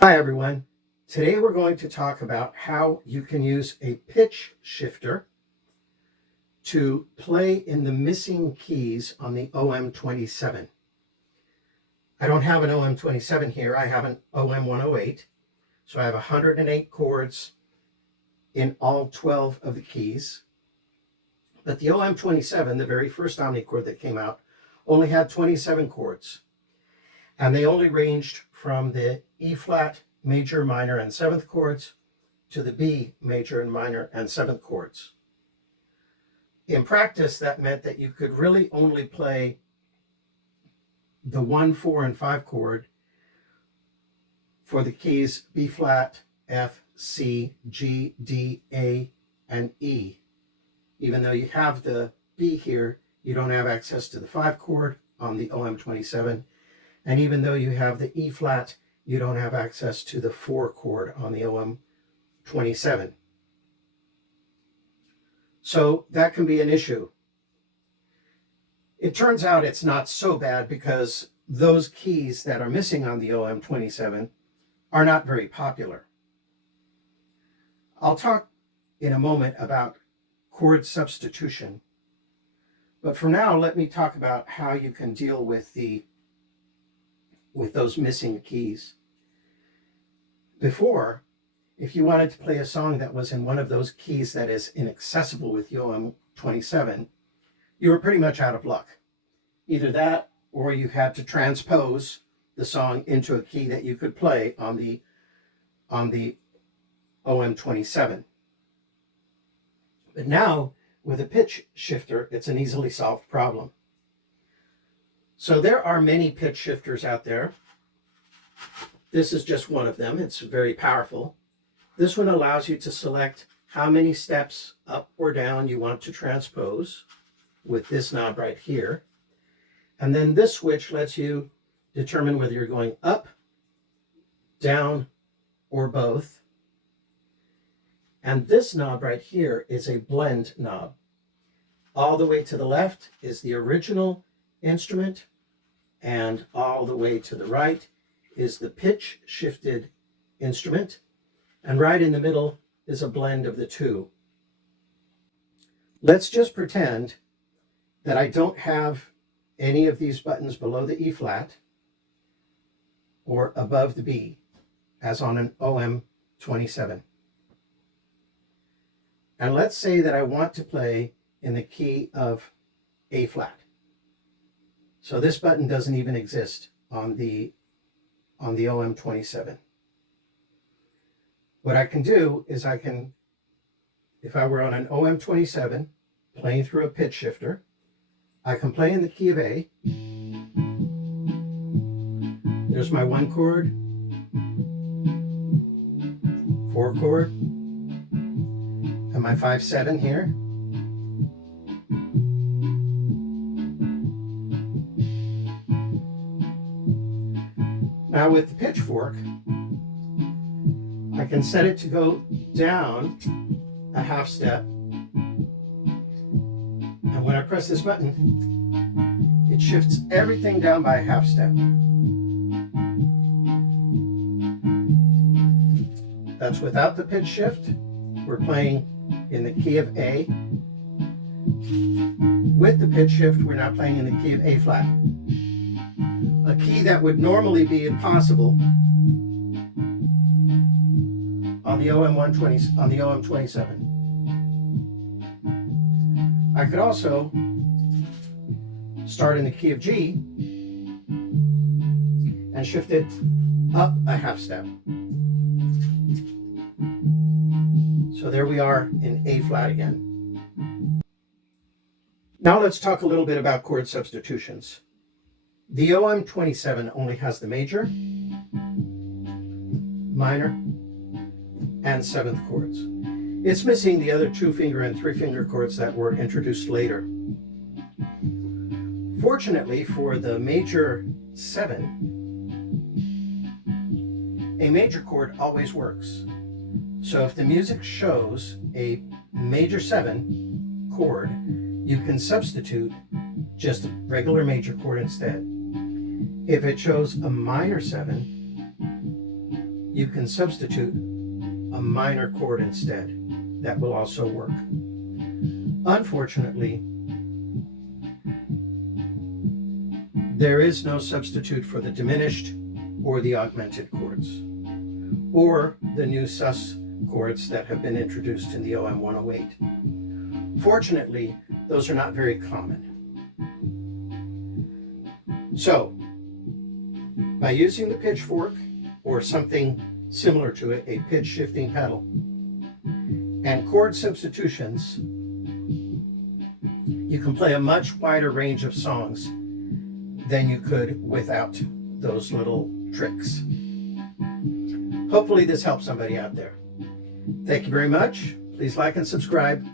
Hi everyone. Today we're going to talk about how you can use a pitch shifter to play in the missing keys on the OM-27. I don't have an OM-27 here, I have an OM-108. So I have 108 chords in all 12 of the keys. But the OM-27, the very first Omnichord that came out, only had 27 chords. And they only ranged from the E flat, major, minor, and seventh chords to the B major and minor and seventh chords. In practice, that meant that you could really only play the 1, 4, and 5 chord for the keys B flat, F, C, G, D, A, and E. Even though you have the B here, you don't have access to the 5 chord on the OM-27. And even though you have the E flat, you don't have access to the 4 chord on the OM-27. So that can be an issue. It turns out it's not so bad because those keys that are missing on the OM-27 are not very popular. I'll talk in a moment about chord substitution, but for now let me talk about how you can deal with those missing keys. Before, if you wanted to play a song that was in one of those keys that is inaccessible with the OM-27, you were pretty much out of luck. Either that, or you had to transpose the song into a key that you could play on the OM-27. But now, with a pitch shifter, it's an easily solved problem. So there are many pitch shifters out there. This is just one of them. It's very powerful. This one allows you to select how many steps up or down you want to transpose with this knob right here. And then this switch lets you determine whether you're going up, down, or both. And this knob right here is a blend knob. All the way to the left is the original instrument, and all the way to the right is the pitch shifted instrument, and right in the middle is a blend of the two. Let's just pretend that I don't have any of these buttons below the E flat or above the B, as on an OM-27. And let's say that I want to play in the key of A flat. So this button doesn't even exist on the OM-27. What I can do is I can, if I were on an OM-27 playing through a pitch shifter, I can play in the key of A. There's my 1 chord, 4 chord, and my 5/7 here. Now with the pitchfork, I can set it to go down a half step. And when I press this button, it shifts everything down by a half step. That's without the pitch shift. We're playing in the key of A. With the pitch shift, we're now playing in the key of A flat. A key that would normally be impossible on the OM-27. I could also start in the key of G and shift it up a half step. So there we are in A flat again. Now let's talk a little bit about chord substitutions. The OM-27 only has the major, minor, and seventh chords. It's missing the other 2-finger and 3-finger chords that were introduced later. Fortunately for the major 7, a major chord always works. So if the music shows a major 7 chord, you can substitute just a regular major chord instead. If it shows a minor 7, you can substitute a minor chord instead. That will also work. Unfortunately, there is no substitute for the diminished or the augmented chords, or the new sus chords that have been introduced in the OM-108. Fortunately, those are not very common. So, by using the pitchfork or something similar to it, a pitch shifting pedal, and chord substitutions, you can play a much wider range of songs than you could without those little tricks. Hopefully this helps somebody out there. Thank you very much. Please like and subscribe.